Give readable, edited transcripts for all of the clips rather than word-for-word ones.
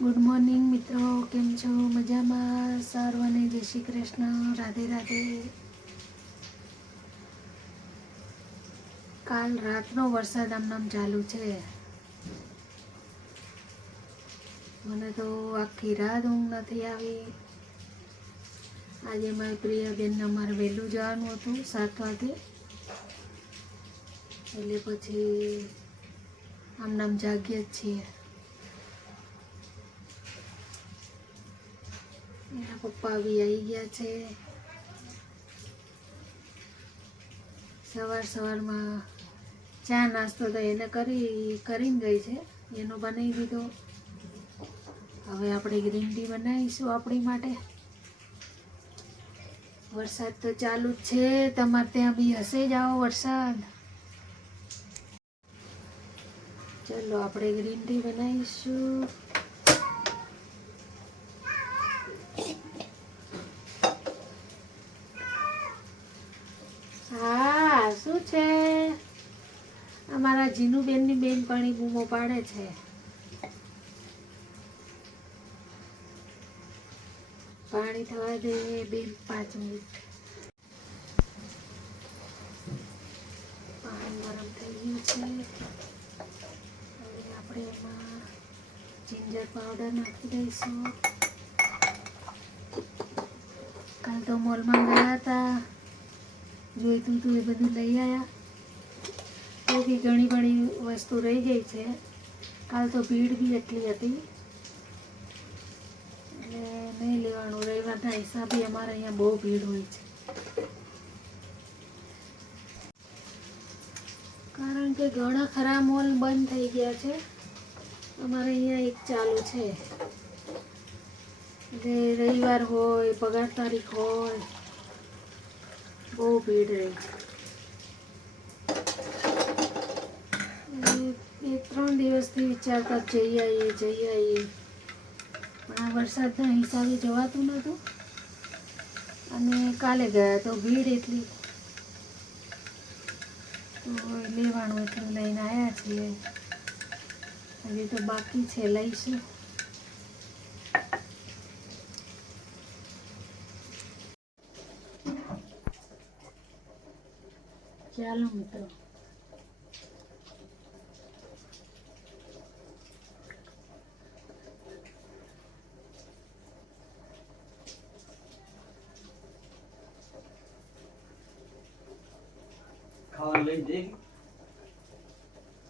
Good morning મિત્રો, કેમ છો? મજામાં? સર્વને જય શ્રી કૃષ્ણ, રાધે રાધે. કાલ રાતનો વરસાદ આમનામ ચાલુ છે. મને તો આખી રાત ઊંઘ નથી આવી. આજે મારી પ્રિયાબેનને અમારે વહેલું જવાનું હતું 7 વાગે, એટલે પછી આમનામ જાગીએ જ છીએ. એના પપ્પા બી આવી ગયા છે. સવારમાં ચા નાસ્તો તો એને કરીને ગઈ છે, એનો બનાવી દીધો. હવે આપણે ગ્રીન ટી બનાવીશું આપણી માટે. વરસાદ તો ચાલુ જ છે, તમારે ત્યાં બી હશે જ આવો વરસાદ. ચલો આપણે ગ્રીન ટી બનાવીશું. હા, શું છે? અમારા જીનુબેનની બેનપણી બૂમો પાડે છે. પાણી થવા દે બેન, 5 મિનિટ. પાણી ગરમ થઈ ગયું છે. હવે આપણે એમાં જિંજર પાવડર નાખી દઈશું. કાલ તો મોલમાં ગયા હતા, જોઈતું હતું એ બધું લઈ આવ્યા. તો બી ઘણી વસ્તુ રહી ગઈ છે. કાલ તો ભીડ બી એટલી હતી એટલે નહીં લેવાનું. રવિવારના હિસાબે અમારે અહીંયા બહુ ભીડ હોય છે, કારણ કે ઘણા ખરા મોલ બંધ થઈ ગયા છે. અમારે અહીંયા એક ચાલુ છે, એટલે રવિવાર હોય, પગાર તારીખ હોય, બહુ ભીડ રહે છે. 2-3 દિવસથી વિચારતા જઈ આવીએ, પણ આ વરસાદના હિસાબે જવાતું નહોતું. અને કાલે ગયા તો ભીડ એટલી, તો લેવાનું એટલું લઈને આવ્યા છીએ. હજી તો બાકી છે, લઈશું. ચાલો મિત્રો.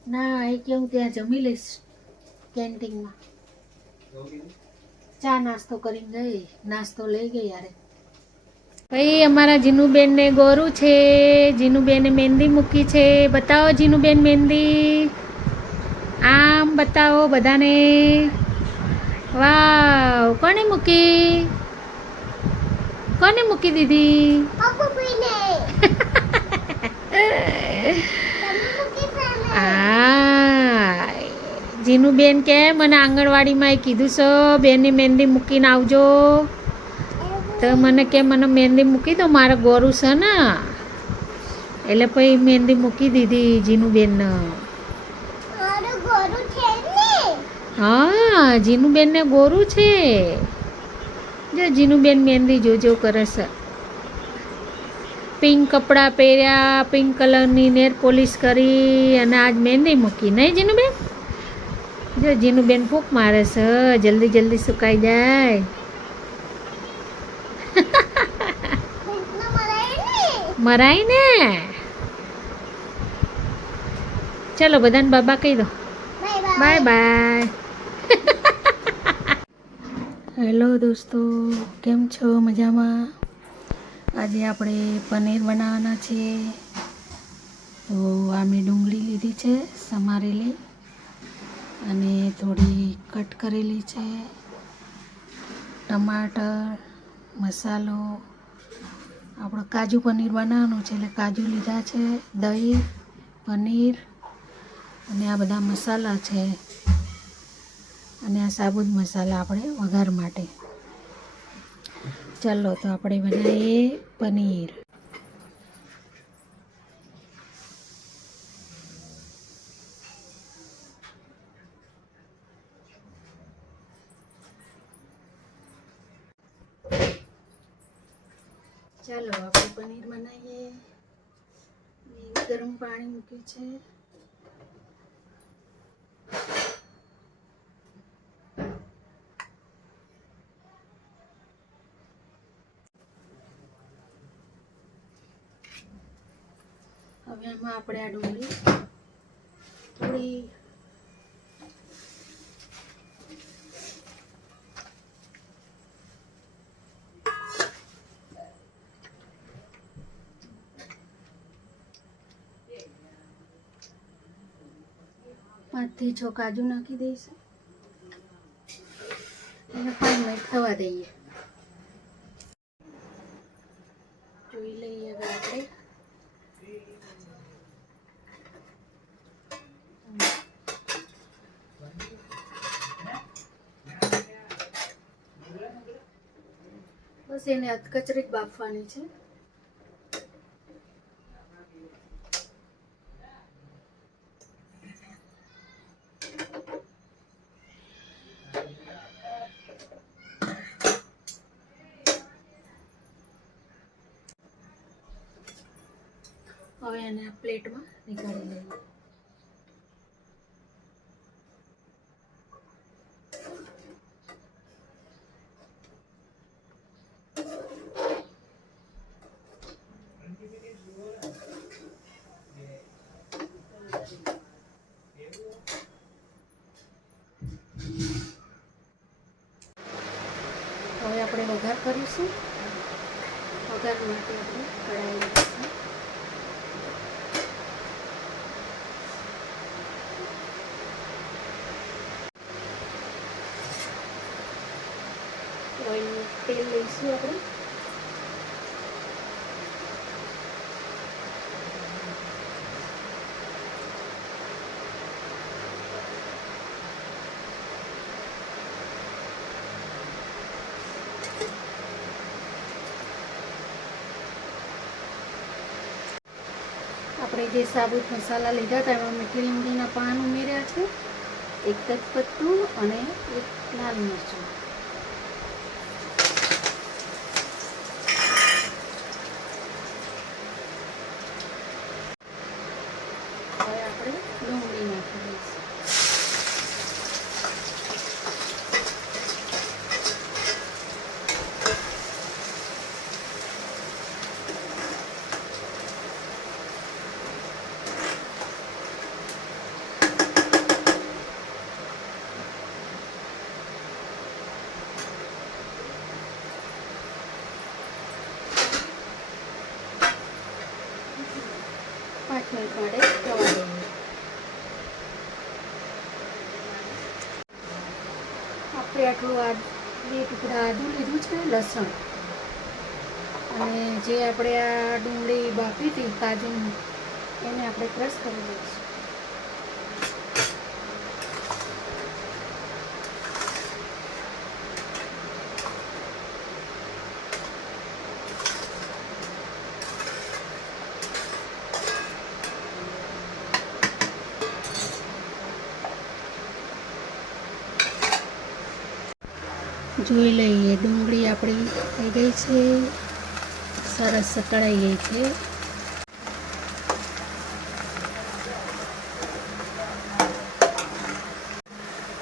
ના, એ કે હું ત્યાં જમી લઈશ કેન્ટીનમાં. ચા નાસ્તો કરીને ગઈ, નાસ્તો લઈ ગઈ યારે. ભાઈ અમારા જીનુબેન ને ગોરું છે. જીનુબેને મહેંદી મૂકી છે. બતાવો જીનુબેન મહેંદી, આમ બતાવો બધાને. વાવ, કોને મૂકી દીધી? હા, જીનુબેન કે મને આંગણવાડીમાં કીધું છે બેનની મહેંદી મૂકીને આવજો. તો મને કે મને મહેંદી મૂકી દો, મારે ગોરું છે ને, એટલે પછી મહેંદી મૂકી દીધી જીનુબેનને. હા, જીનુબેનને ગોરું છે. જો જીનુબેન મહેંદી જોજો કરે છે. પિંક કપડાં પહેર્યા, પિંક કલરની નેર પોલિશ કરી અને આજ મહેંદી મૂકી, નહીં જીનુબેન? જો જીનુબેન ફૂંક મારે છે, જલ્દી સુકાઈ જાય. મરાય ને. ચલો બધાને બાબા કહી દો. Bye bye. હેલો દોસ્તો, કેમ છો? મજામાં? આજે આપણે પનીર બનાવવાના છીએ. તો આ મેં ડુંગળી લીધી છે સમારેલી, અને થોડી કટ કરેલી છે. ટમાટર, મસાલો, આપણે કાજુ પનીર બનાવવાનું છે એટલે કાજુ લીધા છે, દહીં, પનીર અને આ બધા મસાલા છે. અને આ સાબુત મસાલા આપણે વઘાર માટે. ચાલો તો આપણે બનાવીએ પનીર. ચાલો આપણે પનીર બનાવીએ. મેં ગરમ પાણી મૂક્યું છે. હવે આમાં આપણે આ ડુંગળી થોડી પાંચથી છ કાજુ નાખી દઈશું. એને 5 મિનિટ થવા દઈએ. જોઈ લઈએ હવે આપણે. બસ એને અધકચરી જ બાફવાની છે. હવે એને આ પ્લેટમાં નીકાળી લઈએ. હવે આપણે વઘાર કરીશું. વઘાર માટે આપણે કઢાઈ લઈશું. તેલ લઈશું આપણે. આપણે જે સાબુત મસાલા લીધા હતા એમાં મીઠી લીમડીના પાન ઉમેર્યા છે, એક તેજપત્તું અને એક લાલ મરચું. હવે આપણે ડુંગળી નાખી દઈશું. મિનિટ માટે થવા દઈએ. આપણે આટલું 2 ટુકડા આદું લીધું છે, લસણ, અને જે આપણે આ ડુંગળી બાફી હતી કાજુ, એને આપણે ક્રશ કરી દઈશું. જોઈ લઈએ, ડુંગળી આપણી થઈ ગઈ છે, સરસ તળાઈ ગઈ છે.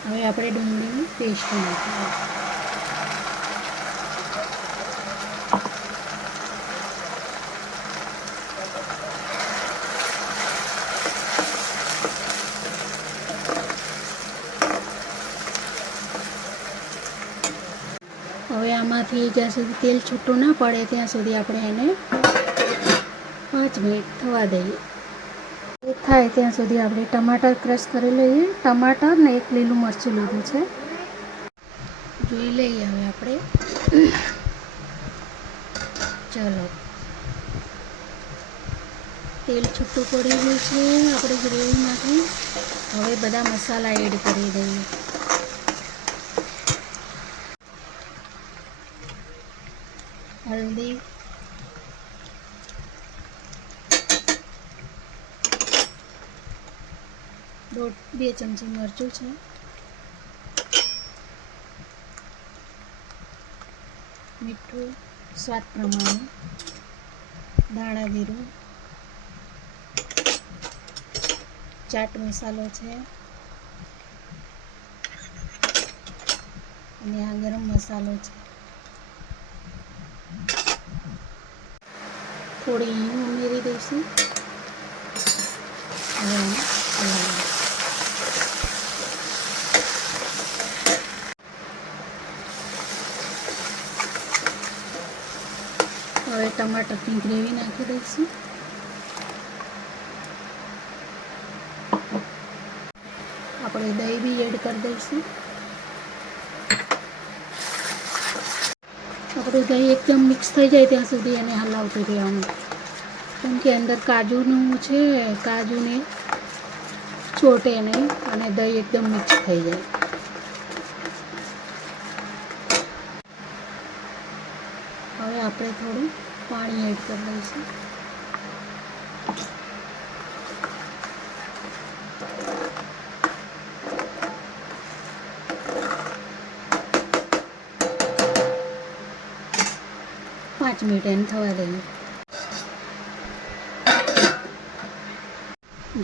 હવે આપણે ડુંગળીની પેસ્ટ નાખીએ. હવે આમાંથી જ્યાં સુધી તેલ છૂટું ના પડે ત્યાં સુધી આપણે એને 5 મિનિટ થવા દઈએ. એ થાય ત્યાં સુધી આપણે ટમાટર ક્રશ કરી લઈએ. ટમાટર ને 1 લીલું મરચું લીધું છે. જોઈ લઈએ હવે આપણે. ચલો, તેલ છૂટું પડી ગયું છે આપણે ગ્રેવીમાંથી. હવે બધા મસાલા એડ કરી દઈએ. હલ્દી, દોઢ 2 ચમચી મરચું છે, મીઠું સ્વાદ પ્રમાણે, દાણા જીરું, ચાટ મસાલો છે અને આ ગરમ મસાલો છે. થોડી હિંગ ઉમેરી દઈશું. હવે ટમાટરની ગ્રેવી નાખી દઈશું. આપણે દહીં બી એડ કરી દઈશું. આપણું દહીં એકદમ મિક્સ થઈ જાય ત્યાં સુધી એને હલાવતું રહેવાનું, કેમ કે અંદર કાજુનું છે, કાજુને ચોટે નહીં અને દહીં એકદમ મિક્સ થઈ જાય. હવે આપણે થોડું પાણી એડ કરી દઈશું. પાંચ મિનિટ એને થવા દઈએ.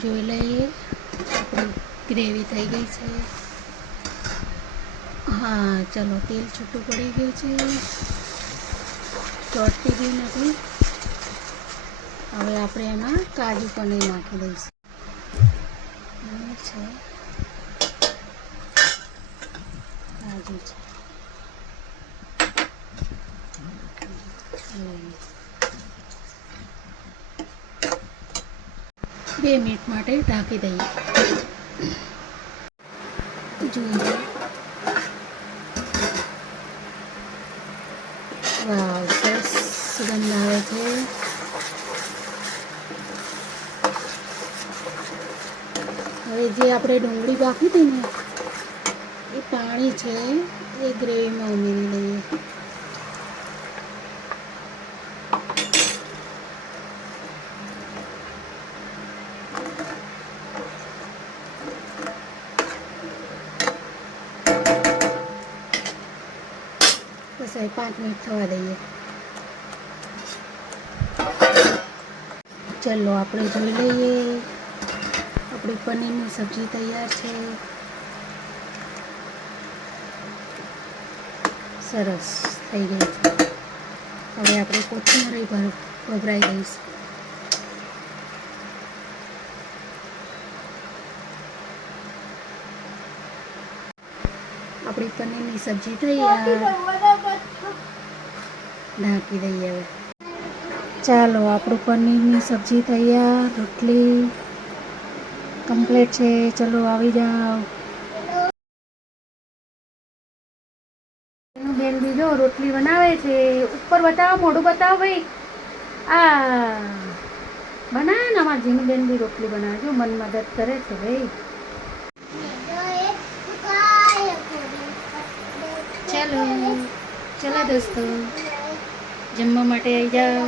જોઈ લઈએ આપણી ગ્રેવી થઈ ગઈ છે. હા ચલો, તેલ છૂટું પડી ગયું છે, ચોટતી બી નથી. હવે આપણે એમાં કાજુ પનીર નાખી દઈશું. છે કાજુ છે. 2 મિનિટ માટે ઢાંકી દઈએ. જોઈએ, વાવ, સરસ સુગંધ આવે છે. હવે જે આપણે ડુંગળી બાફી હતી ને, એ પાણી છે એ ગ્રેવીમાં ઉમેરી લઈએ. બસ 5 મિનિટ થવા દઈએ. ચલો આપણે જોઈ લઈએ, આપણી પનીરની સબ્જી તૈયાર છે. સરસ થઈ ગઈ છે. હવે આપણે કોથમરી ભભરાઈ દઈશું. આપણી પનીરની સબ્જી તૈયાર. ઢાંકી દઈએ હવે. ચાલો, આપણું પનીરની સબ્જી તૈયાર. રોટલી કમ્પ્લીટ છે. ચલો આવી જાઓ. બેન બીજો રોટલી બનાવે છે. ઉપર બતાવો, મોઢું બતાવો ભાઈ. આ બનાવે ને અમારા જીનું બેન બી રોટલી બનાવે છે. મન મદદ કરે છે ભાઈ. ચલો ચલો દોસ્તો, જમવા માટે આવી જાઓ.